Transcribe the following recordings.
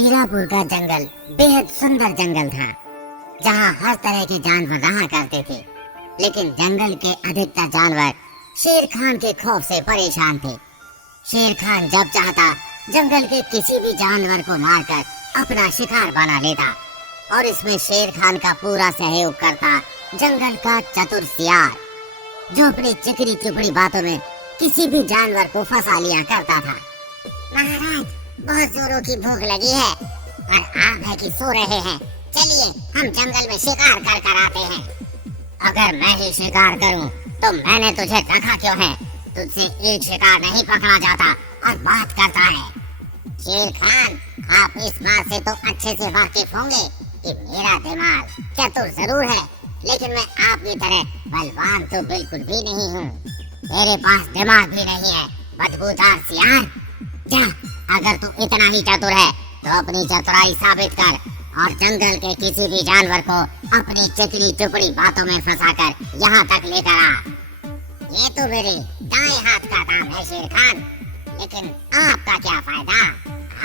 लीलापुर का जंगल बेहद सुंदर जंगल था, जहाँ हर तरह के जानवर रहा करते थे। लेकिन जंगल के अधिकतर जानवर शेर खान के खौफ से परेशान थे। शेर खान जब चाहता जंगल के किसी भी जानवर को मारकर अपना शिकार बना लेता, और इसमें शेर खान का पूरा सहयोग करता जंगल का चतुर सियार, जो अपनी चिकनी चुपड़ी बातों में किसी भी जानवर को फंसा लिया करता था। महाराज, बहुत जोरों की भूख लगी है और आप है कि सो रहे हैं। चलिए हम जंगल में शिकार कर कर आते हैं। अगर मैं ही शिकार करूं तो मैंने तुझे रखा क्यों है? तुझसे एक शिकार नहीं पकड़ा जाता और बात करता है। शेर खान, आप इस बात से तो अच्छे से वाकिफ होंगे कि मेरा दिमाग चतुर जरूर है, लेकिन मैं आपकी तरह बलवान तो बिल्कुल भी नहीं हूँ। मेरे पास दिमाग भी नहीं है, बदबूदार सियार। क्या अगर तू इतना ही चतुर है तो अपनी चतुराई साबित कर और जंगल के किसी भी जानवर को अपनी चिकनी चुपड़ी बातों में फंसाकर यहाँ तक लेकर आ। ये तो मेरे दाएं हाथ का काम है शेर खान, लेकिन आपका क्या फायदा?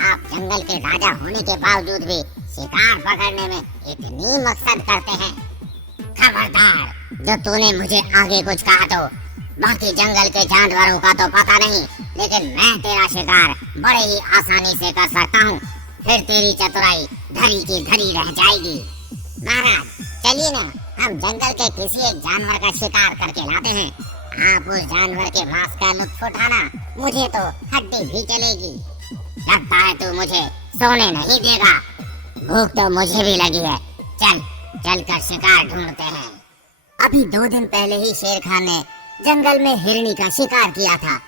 आप जंगल के राजा होने के बावजूद भी शिकार पकड़ने में इतनी मकसद करते हैं। खबरदार, जो तूने मुझे आगे कुछ कहा तो बाकी जंगल के जानवरों का तो पता नहीं, लेकिन मैं तेरा शिकार बड़े ही आसानी से कर सकता हूँ। फिर तेरी चतुराई धरी की धरी रह जाएगी। महाराज, चलिए ना, हम जंगल के किसी एक जानवर का शिकार करके लाते हैं। आप उस जानवर के मांस का लुत्फ उठाना, मुझे तो हड्डी भी चलेगी। लगता है तू मुझे सोने नहीं देगा। भूख तो मुझे भी लगी है। चल कर शिकार ढूंढते हैं। अभी 2 दिन पहले ही शेर खान ने जंगल में हिरनी का शिकार किया था।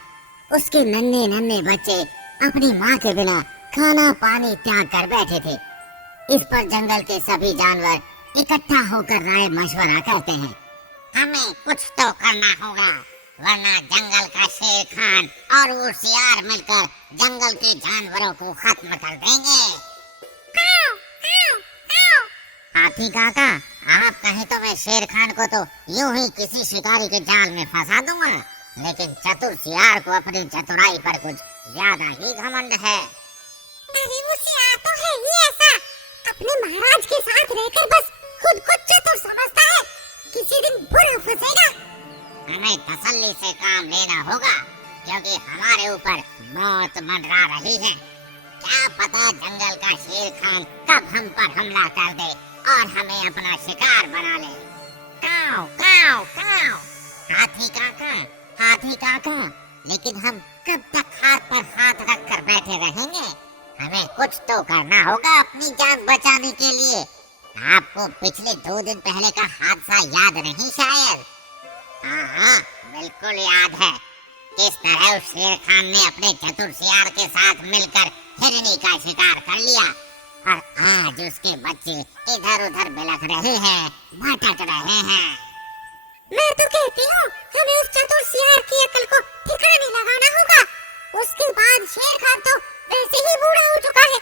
उसके नन्हे नन्हे बच्चे अपनी माँ के बिना खाना पानी त्याग कर बैठे थे। इस पर जंगल के सभी जानवर इकट्ठा होकर राय मशवरा करते हैं। हमें कुछ तो करना होगा, वरना जंगल का शेर खान और वो सियार मिलकर जंगल के जानवरों को खत्म कर देंगे। हाथी काका, आप कहें तो मैं शेर खान को तो यूं ही किसी शिकारी के जाल में फंसा दूंगा, लेकिन चतुर सियार को अपनी चतुराई पर कुछ ज्यादा ही घमंड है। अरे वो सियार तो है ही ऐसा, अपने महाराज के साथ रहकर बस खुद को चतुर समझता है। किसी दिन बुरा फंसेगा। हमें तसल्ली से काम लेना होगा, क्योंकि हमारे ऊपर मौत मंडरा रही है। क्या पता जंगल का शेर खान कब हम पर हमला कर दे और हमें अपना शिकार बना ले। काऊ काऊ काऊ। हाथी काका, लेकिन हम कब तक हाथ पर हाथ रख कर बैठे रहेंगे? हमें कुछ तो करना होगा अपनी जान बचाने के लिए। आपको पिछले 2 दिन पहले का हादसा याद नहीं शायद? हाँ, बिल्कुल याद है। किस तरह उस शेर खान ने अपने चतुर सियार के साथ मिलकर हिरनी का शिकार कर लिया, और आज उसके बच्चे इधर उधर बिलख रहे हैं, भटक रहे हैं। मैं तो कहती हूँ हमें उस चतुर सियार की अकल को ठिकाने लगाना होगा। उसके बाद शेर खान तो वैसे ही बूढ़ा हो चुका है।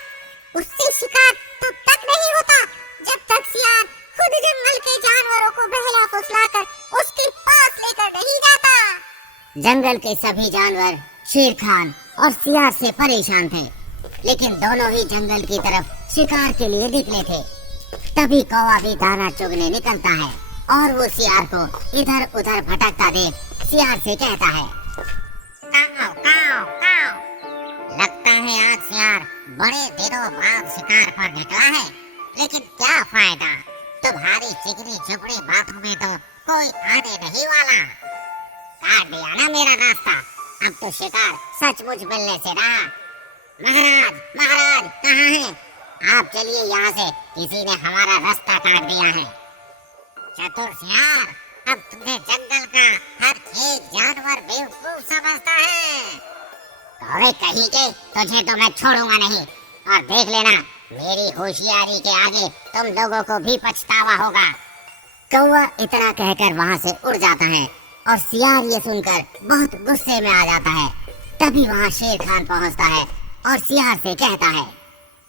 उससे शिकार तब तक नहीं होता जब तक सियार खुद जंगल के जानवरों को बहला फुसलाकर उसके पास लेकर नहीं जाता। जंगल के सभी जानवर शेर खान और सियार से परेशान थे, लेकिन दोनों ही जंगल की तरफ शिकार के लिए निकले थे। तभी कौवा भी दाना चुगने निकलता है, और वो सियार को इधर उधर भटकता देख सियार से कहता है, काऊ काऊ काऊ। लगता है आज सियार बड़े दिनों बाद शिकार पर निकला है, लेकिन क्या फायदा? तुम्हारी चिकनी चुपड़ी बातों में तो कोई आने नहीं वाला। काट दिया ना मेरा रास्ता, अब तो शिकार सचमुच मिलने से रहा। महाराज कहाँ हैं? आप चलिए यहाँ से, किसी ने हमारा रास्ता काट दिया है। चतुर सियार, अब तुम्हें जंगल का हर एक जानवर बेवकूफ समझता है। कौवे कहीं के, तुझे तो मैं छोड़ूंगा नहीं, और देख लेना मेरी होशियारी के आगे तुम लोगों को भी पछतावा होगा। कौवा इतना कहकर वहाँ से उड़ जाता है, और सियार ये सुनकर बहुत गुस्से में आ जाता है। तभी वहाँ शेर खान पहुँचता है और सियार से कहता है,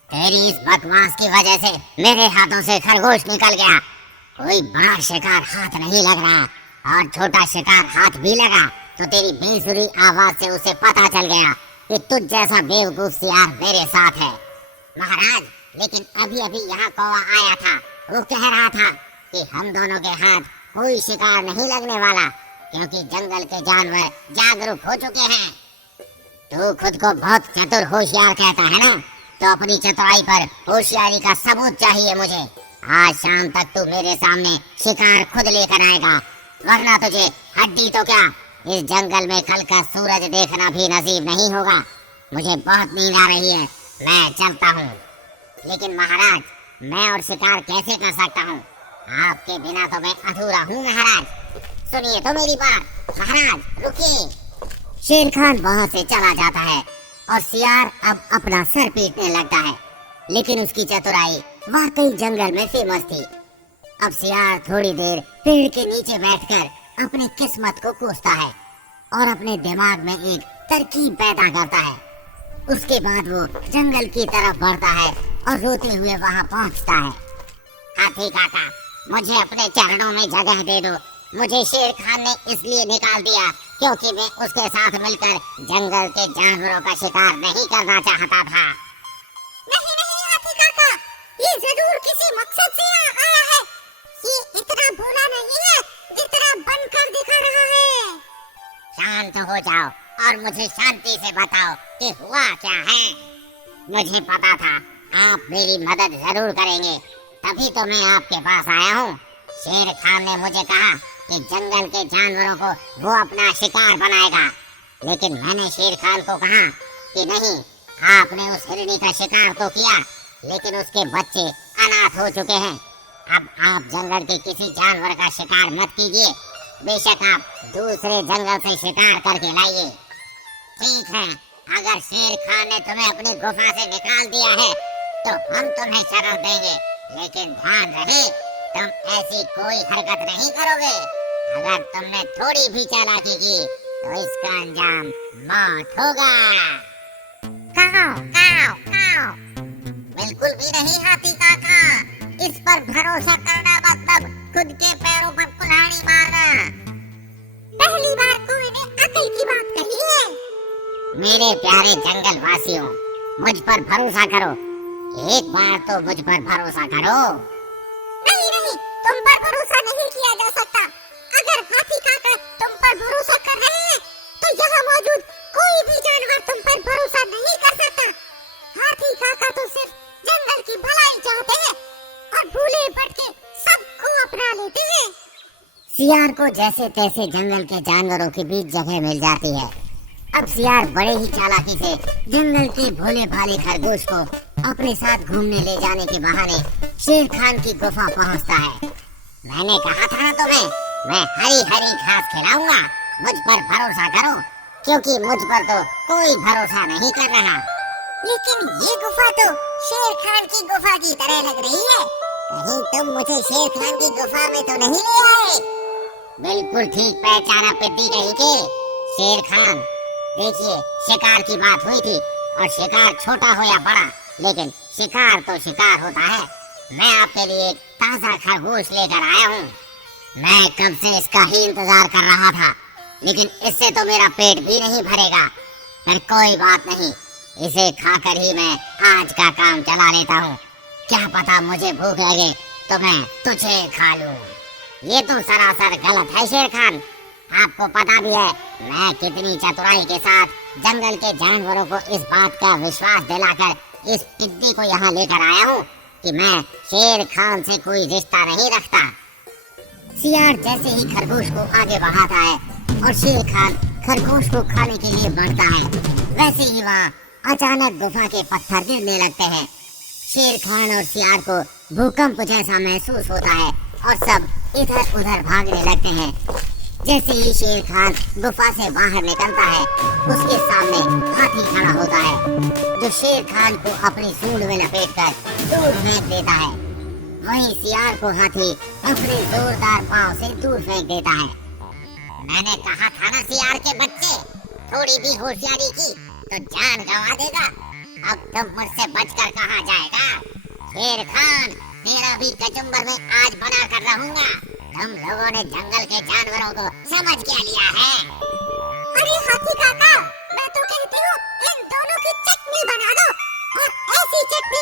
तेरी इस बकवास की वजह से मेरे हाथों से खरगोश निकल गया। कोई बड़ा शिकार हाथ नहीं लग रहा, और छोटा शिकार हाथ भी लगा तो तेरी बेसुरी आवाज से उसे पता चल गया कि तुझ जैसा बेवकूफ सियार मेरे साथ है। महाराज, लेकिन अभी अभी यहाँ कौवा आया था। वो कह रहा था कि हम दोनों के हाथ कोई शिकार नहीं लगने वाला, क्योंकि जंगल के जानवर जागरूक हो चुके हैं। तू खुद को बहुत चतुर होशियार कहता है ना, तो अपनी चतुराई पर होशियारी का सबूत चाहिए मुझे। आज शाम तक तू मेरे सामने शिकार खुद लेकर आएगा, वरना तुझे हड्डी तो क्या, इस जंगल में कल का सूरज देखना भी नसीब नहीं होगा। मुझे बहुत नींद आ रही है, मैं चलता हूँ। लेकिन महाराज, मैं और शिकार कैसे कर सकता हूँ? आपके बिना तो मैं अधूरा हूँ महाराज। सुनिए तो मेरी बात। महाराज रुकिए। शेर खान वहाँ से चला जाता है और सियार अब अपना सर पीटने लगता है। लेकिन उसकी चतुराई वाकई जंगल में फेमस थी। अब सियार थोड़ी देर पेड़ के नीचे बैठकर अपनी किस्मत को कोसता है और अपने दिमाग में एक तरकीब पैदा करता है। उसके बाद वो जंगल की तरफ बढ़ता है और रोते हुए वहाँ पहुँचता है। हाथी काका, मुझे अपने चरणों में जगह दे दो। मुझे शेर खान ने इसलिए निकाल दिया क्योंकि मैं उसके साथ मिलकर जंगल के जानवरों का शिकार नहीं करना चाहता था। नहीं नहीं हाथी काका, ये जरूर किसी मकसद से आया है। ये इतना भोला नहीं है जितना बनकर दिखा रहा है। शांत हो जाओ और मुझे शांति से बताओ कि हुआ क्या है। मुझे पता था आप मेरी मदद जरूर करेंगे, तभी तो मैं आपके पास आया हूँ। शेर खान ने मुझे कहा कि जंगल के जानवरों को वो अपना शिकार बनाएगा, लेकिन मैंने शेर खान को कहा कि नहीं, आपने उस हिरनी का शिकार तो किया, लेकिन उसके बच्चे अनाथ हो चुके हैं। अब आप जंगल के किसी जानवर का शिकार मत कीजिए, बेशक आप दूसरे जंगल से शिकार करके लाइए। ठीक है, अगर शेर खान ने तुम्हें अपनी गुफा से निकाल दिया है तो हम तुम्हें शरण देंगे, लेकिन ध्यान रहे तुम ऐसी कोई हरकत नहीं करोगे। अगर तुमने थोड़ी भी चालाकी की तो इसका अंजाम मौत होगा। काओ, काओ, काओ। बिल्कुल भी नहीं हाथी काका, इस पर भरोसा करना मतलब खुद के पैरों पर कुल्हाड़ी मारना। पहली बार कोई ने अकल की बात कही है। मेरे प्यारे जंगल वासियों, मुझ पर भरोसा करो, एक बार तो मुझ पर भरोसा करो। नहीं नहीं, तुम पर भरोसा नहीं किया जा सकता। अगर हाथी काका तुम पर भरोसा कर रहे हैं तो यहाँ मौजूद कोई भी जानवर तुम पर भरोसा नहीं कर सकता। हाथी काका तो सिर्फ जंगल की भलाई चाहते हैं और भूले भटके सबको अपना लेते हैं। सियार को जैसे तैसे जंगल के जानवरों के बीच जगह मिल जाती है। अब सियार बड़े ही चालाकी से जंगल के भोले भाले खरगोश को अपने साथ घूमने ले जाने के बहाने शेर खान की गुफा पहुंचता है। मैंने कहा था ना तुम्हें, मैं हरी हरी घास खिलाऊंगा, मुझ पर भरोसा करो, क्योंकि मुझ पर तो कोई भरोसा नहीं कर रहा। लेकिन ये गुफा तो शेर खान की गुफा की तरह लग रही है। कहीं तुम मुझे शेर खान की गुफा में तो नहीं ले आए? बिल्कुल ठीक पहचाना पिद्दी कहीं के। शेर खान, देखिए, शिकार की बात हुई थी और शिकार छोटा हो या बड़ा, लेकिन शिकार तो शिकार होता है। मैं आपके लिए एक ताजा खरगोश लेकर आया हूँ। मैं कब से इसका ही इंतजार कर रहा था, लेकिन इससे तो मेरा पेट भी नहीं भरेगा। पर कोई बात नहीं, इसे खाकर ही मैं आज का काम चला लेता हूँ। क्या पता मुझे भूख लगे तो मैं तुझे खा लूँ। ये तो सरासर गलत है शेर खान। आपको पता भी है मैं कितनी चतुराई के साथ जंगल के जानवरों को इस बात का विश्वास दिलाकर इस टिड्डी को यहाँ लेकर आया हूँ कि मैं शेर खान से कोई रिश्ता नहीं रखता। सियार जैसे ही खरगोश को आगे बढ़ाता है और शेर खान खरगोश को खाने के लिए बढ़ता है, वैसे ही वहाँ अचानक गुफा के पत्थर गिरने लगते हैं। शेर खान और सियार को भूकंप जैसा महसूस होता है और सब इधर उधर भागने लगते हैं। जैसे ही शेर खान गुफा से बाहर निकलता है, उसके सामने हाथी खड़ा होता है, जो शेर खान को अपनी सूंड में लपेटकर दूर फेंक देता है। वहीं सियार को हाथी अपने जोरदार पांव से दूर फेंक देता है। मैंने कहा था ना सियार के बच्चे, थोड़ी भी होशियारी की तो जान गंवा देगा। अब तुम मुझसे बचकर कहाँ जाएगा? शेर खान, तेरा भी कचुम्बर में आज बना कर रहूंगा। हम लोगों ने जंगल के जानवरों को समझ क्या लिया है? अरे हाथी काका, मैं तो कहती हूँ इन दोनों की चटनी बना दो और ऐसी चटनी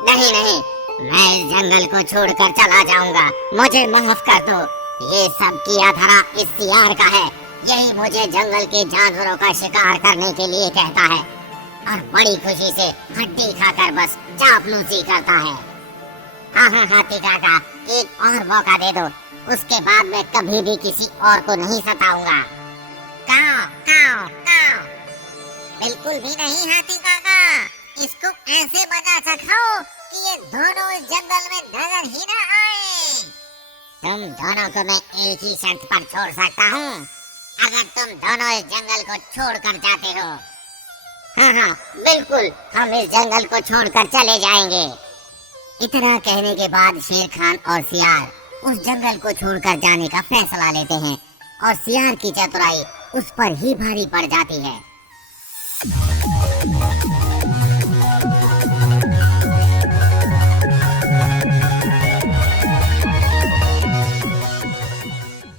नहीं नहीं, मैं इस जंगल को छोड़कर चला जाऊंगा। मुझे माफ कर दो। ये सब किया धरा इस सियार का है। यही मुझे जंगल के जानवरों का शिकार करने के लिए कहता है और बड़ी खुशी से हड्डी खाकर बस चापलूसी करता है। हाँ हाँ हाथी काका, एक और मौका दे दो, उसके बाद मैं कभी भी किसी और को नहीं सताऊंगा। काओ काओ काओ। बिल्कुल भी नहीं हाथी काका, इसको ऐसे बजा सिखाओ कि ये दोनों इस जंगल में नजर ही ना आए। तुम दोनों को मैं एक ही शर्त पर छोड़ सकता हूँ, अगर तुम दोनों इस जंगल को छोड़कर जाते हो। हाँ हाँ बिल्कुल, हम इस जंगल को छोड़कर चले जाएंगे। इतना कहने के बाद शेर खान और सियार उस जंगल को छोड़कर जाने का फैसला लेते हैं और सियार की चतुराई उस पर ही भारी पड़ जाती है।